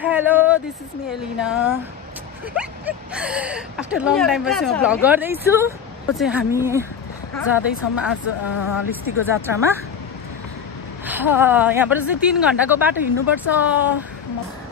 hello, this is me Elena. After long time पछि म vlog गर्दै छु. चाहिँ हामी जाँदै छौं आज लिस्टीको जात्रामा. यहाँबाट चाहिँ 3 घण्टाको बाटो हिँड्नु पर्छ.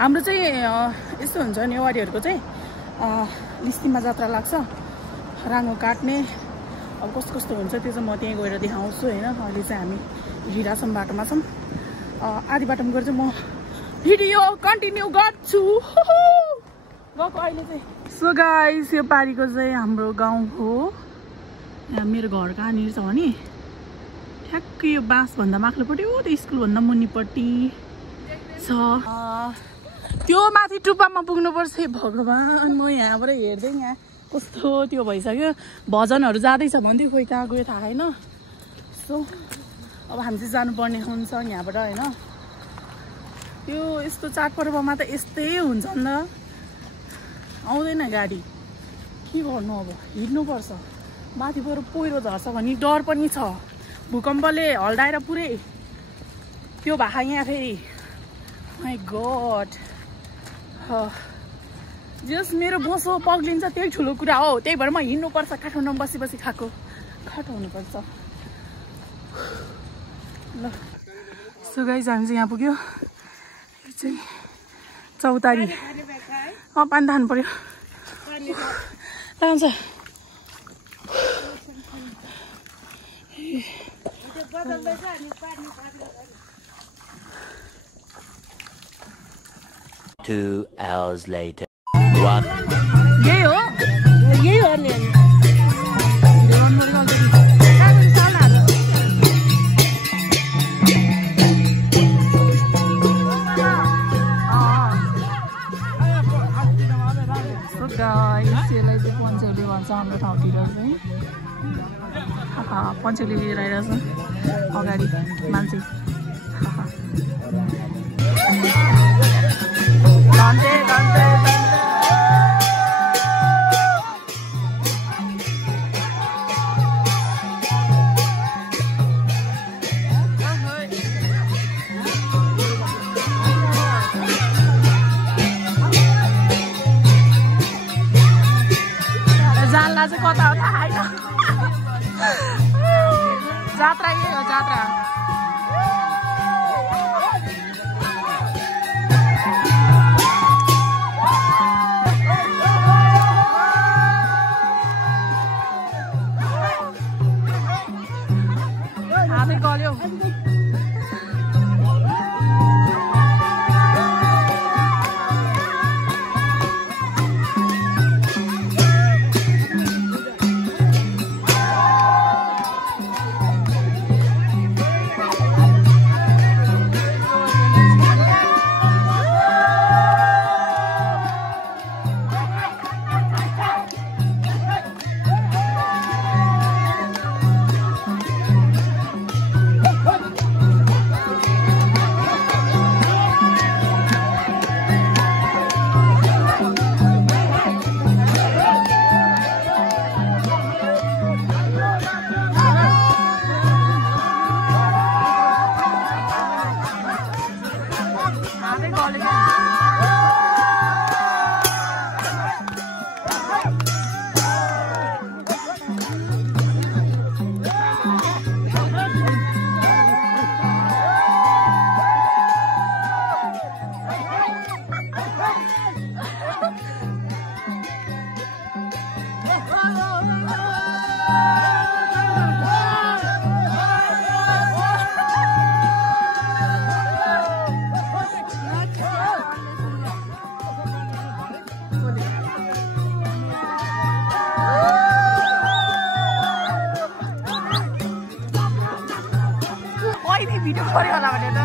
हाम्रो चाहिँ यस्तो हुन्छ नेवारीहरुको चाहिँ लिस्टीमा जात्रा लाग्छ. राङ्गो काट्ने अब कस्तो कस्तो हुन्छ त्यो चाहिँ म त्यही गएर देखाउँछु हैन. अहिले चाहिँ हामी हिरासम बाटोमा छौं. आधी बाटोमा गएर चाहिँ म भिडियो कन्टिन्यू गर्छु. गएको अहिले चाहिँ. सो गाइस यो पारीको चाहिँ हाम्रो गाउँ हो. यहाँ मेरो घर कहाँनिर छ भने ठ्याक्कै यो बाँस भन्दा माथिल्लोपट्टि हो त्यो स्कुल भन्दा मुनिपट्टि छ. त्यो माथि टुप्पामा पुग्नुपर्छ. भगवान म यहाँबाट हेर्दै यहाँ कस्तो त्यो भइसक्यो. भजनहरू जाँदैछ भन्दै खोइ कहाँ गयो थाहा छैन. सो अब हामी चाहिँ जानुपर्ने हुन्छ यहाँबाट हैन. यो यस्तो चाडपर्वमा त यस्तै हुन्छ नि त. आउँदैन गाडी के गर्नु अब हिँड्नुपर्छ. माथि बरु पहिरो झर्छ भन्ने डर पनि छ. भूकम्पले हल्डाएर पुरै त्यो भाखा यहाँ फेरि माई गड. जस मेरो बोसो पग्लिन्छ त्यही ठुलो कुरा हो. त्यही भएर म हिँड्नुपर्छ. काठमाडौँमा बसी बसी खाएको खाटो हुनुपर्छ. ल सो गाइस हामी चाहिँ यहाँ पुग्यो. यो चाहिँ चौतारी. पानी खानु पर्यो. लान्छ 2 hours later. यही हो यही हो नि. यसलाई चाहिँ पञ्चेली भन्छ हाम्रो ठाउँतिर चाहिँ. पञ्चेली लिएर आइरहेछ अगाडि मान्छे. घन्टे घन्टे जान्ला चाहिँ कता हो थाहा छैन. जात्रा यही हो जात्रा. हातै गल्यो. भिडियो पऱ्यो होला भनेर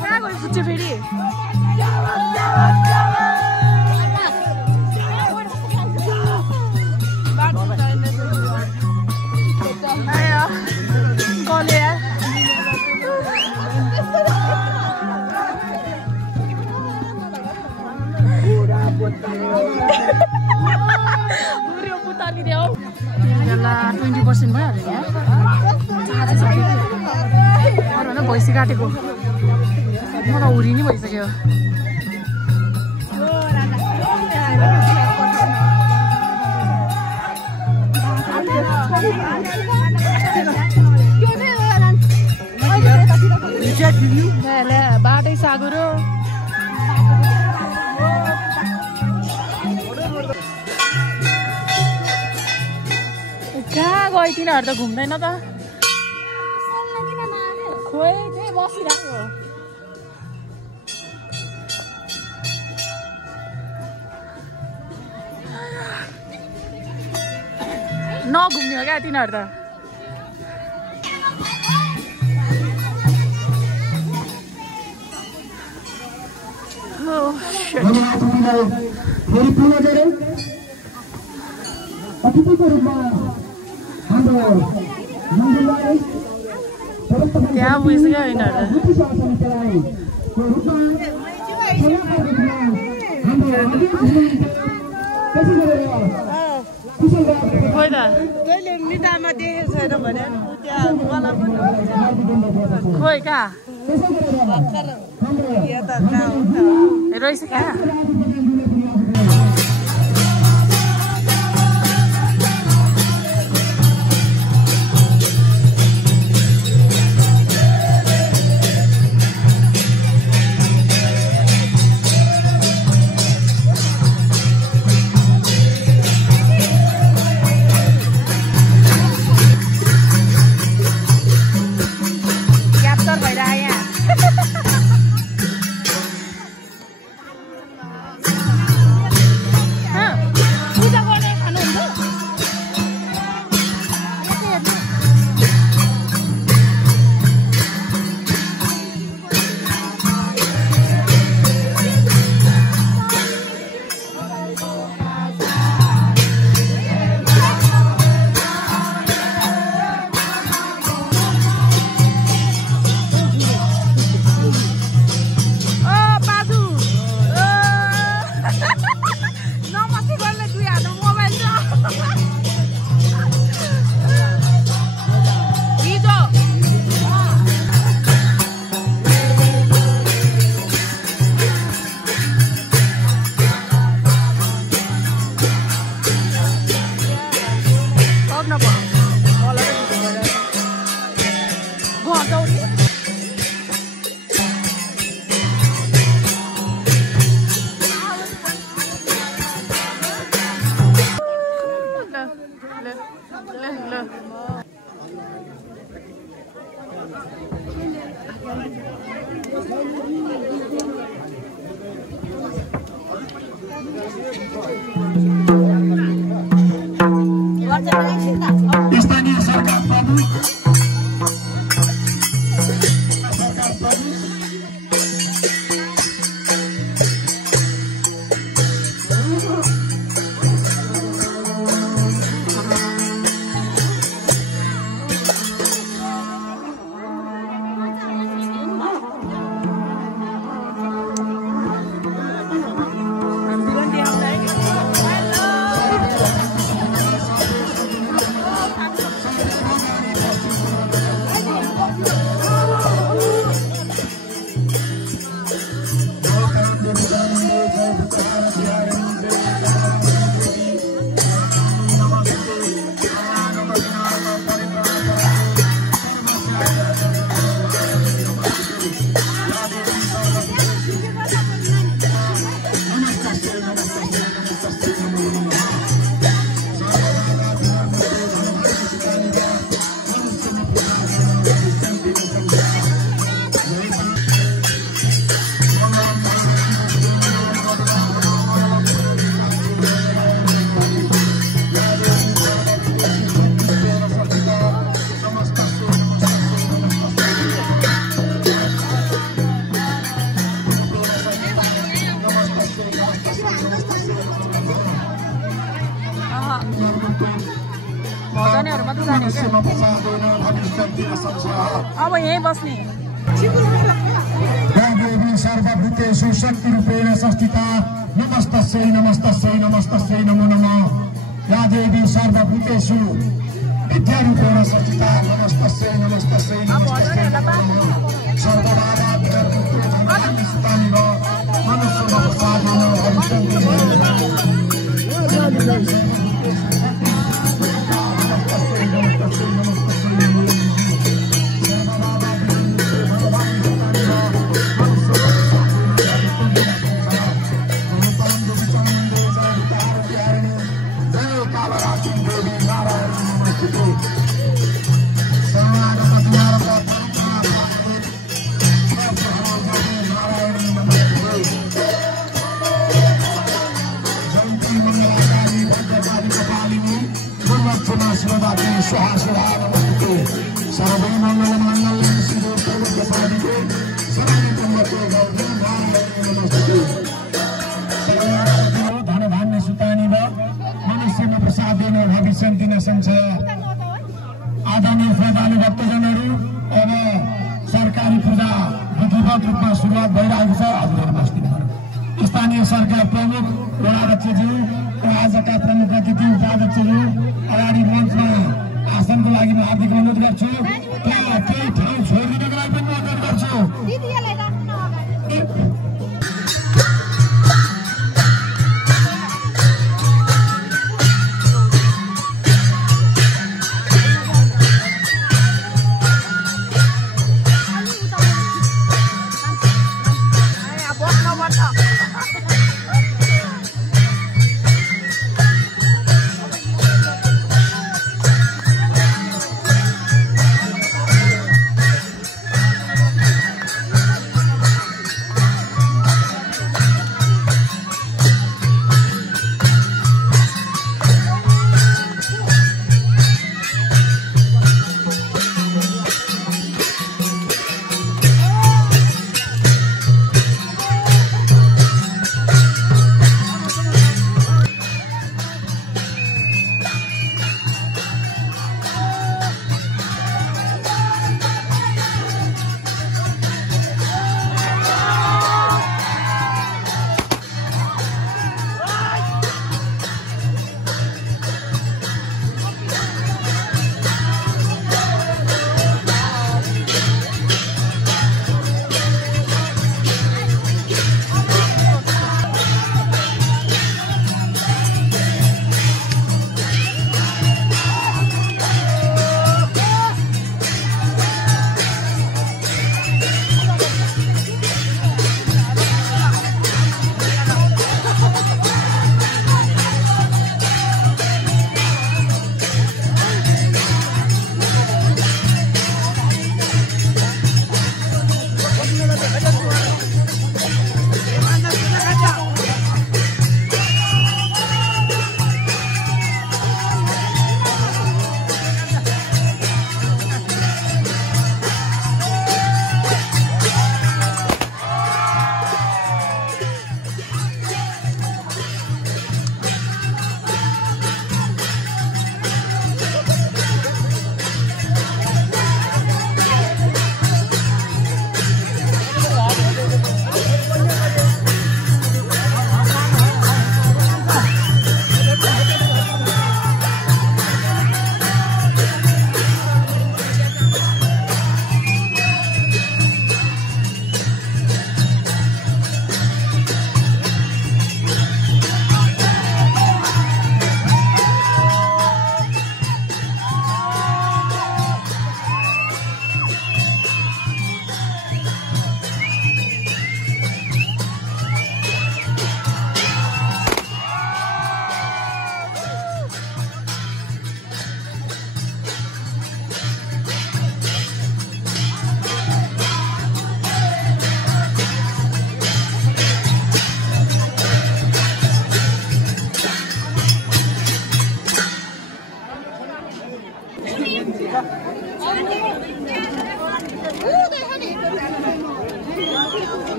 कहाँ गयो फुच्यो फेरि. 20% भइहाल्यो नि अरू होइन भैँसी काटेको म त हुरी नै भइसक्यो बाटै सागुरो कहाँ गयो तिनीहरू त घुम्दैन त खोइ त्यही बसिरहेको नघुम्ने हो क्या तिनीहरू त त्यहाँ बुझ्यो यिनीहरू खोइ त कहिले मिटामा देखेको छैन भने खोइ कहाँ रहेछ कहाँ स्थानीय सरकार प्रमुख अब यही बस्ने सर्वभूतेषु शक्तिरूपेण संस्थिता नमस्तस्यै नमस्तस्यै नमस्तस्यै नमो नमः या देवी सर्वभूतेषु विद्यारूपेण संस्थिता नमस्तस्यै नमस्तस्यै नमस्तस्यै सर्वदा सुतानिव मनुष्य प्रसादेन आदरणीय श्रद्धालु भक्तजनहरू अब सरकारी पूजा विधिवत रूपमा सुरुवात भइरहेको छ। हजुरहरू बस्दिनु। स्थानीय सरकार प्रमुख वडाध्यक्षज्यू र आजका प्रमुख अतिथि उपाध्यक्षज्यू अगाडि मञ्चमा आसनको लागि म हार्दिक अनुरोध गर्छु। केही ठाउँ छोडिदिनको लागि पनि अनुरोध गर्छु।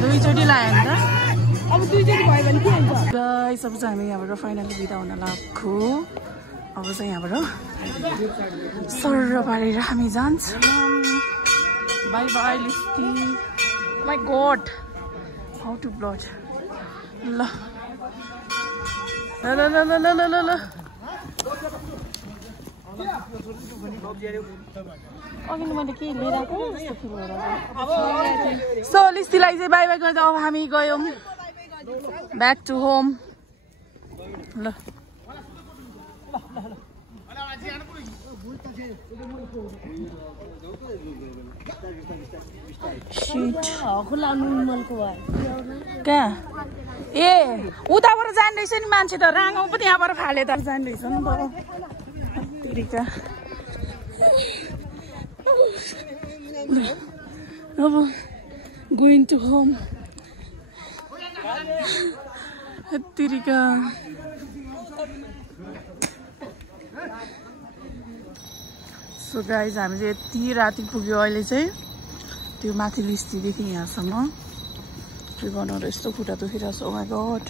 दुईचोटि लाग्यो नि त अब दुईचोटि भयो भने के हुन्छ गाइस अब चाहिँ हामी यहाँबाट फाइनली बिदा हुन लाग्छौ अब चाहिँ यहाँबाट सर्र पारेर हामी जान्छौँ बाई बाई लिस्टी my god how to blood ल ल ल ल ल ल ल ल अघि मैले के लिएर आएको जस्तो फिल भइरहेको सो लिस्टीलाई चाहिँ बाई बाई गर्दा अब हामी गयौँ ब्याक टु होम ल कहाँ ए उताबाट जाने रहेछ नि मान्छे त राङ्गाउँ पनि यहाँबाट फाले त जाने रहेछ नि त अब गोइङ टु होम तिरिका सो गाइज हामी चाहिँ यति राति पुग्यो अहिले चाहिँ त्यो माथि लिस्टीदेखि यहाँसम्म के गर्नु यस्तो खुट्टा दुखिरहेको छ ओ माई गॉड